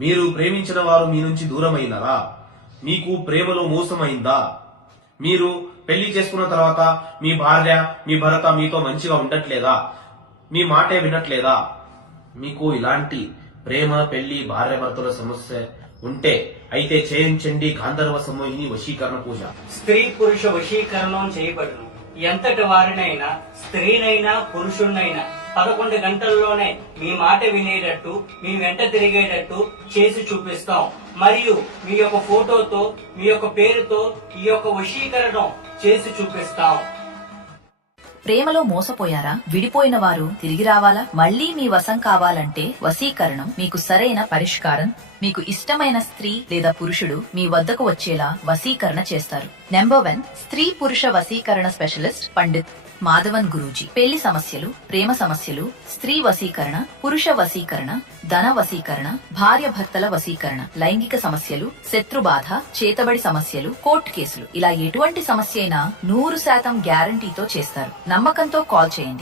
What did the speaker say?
మీరు ప్రేమించిన వారు మీ నుంచి దూరమైనారా? మీకు ప్రేమలో మోసమైందా? మీరు పెళ్లి చేసుకున్న తర్వాత మీ భార్య మీ భర్త మీతో మంచిగా ఉండట్లేదా? మీ మాటే వినట్లేదా? మీకు ఇలాంటి ప్రేమ పెళ్లి భార్య భర్తల సమస్య ఉంటే అయితే చేయించండి గాంధర్వ సమోహిని వశీకరణ పూజ. స్త్రీ పురుష వశీకరణం చేయబడును. ఎంతటి వారినైనా స్త్రీనైనా పురుషుణ్ణైనా 11 గంటల్లోనే మీ మాట వినేటట్టు మీ వెంట తిరిగేటట్టు చేసి చూపిస్తాం. మరియు మీ యొక్క ఫోటోతో మీ యొక్క పేరుతో ఈ యొక్క వశీకరణం చేసి చూపిస్తాం. ప్రేమలో మోసపోయారా? విడిపోయిన వారు తిరిగి రావాలా? మళ్లీ మీ వశం కావాలంటే వశీకరణం మీకు సరైన పరిష్కారం. మీకు ఇష్టమైన స్త్రీ లేదా పురుషుడు మీ వద్దకు వచ్చేలా వశీకరణ చేస్తారు. నెంబర్ 1 స్త్రీ పురుష వశీకరణ స్పెషలిస్ట్ పండిత్ మాధవన్ గురూజీ. పెళ్లి సమస్యలు, ప్రేమ సమస్యలు, స్త్రీ వశీకరణ, పురుష వశీకరణ, ధన వశీకరణ, భార్య భర్తల వశీకరణ, లైంగిక సమస్యలు, శత్రుబాధ, చేతబడి సమస్యలు, కోర్టు కేసులు, ఇలా ఎటువంటి సమస్య అయినా 100% గ్యారంటీతో చేస్తారు. నమ్మకంతో కాల్ చేయండి.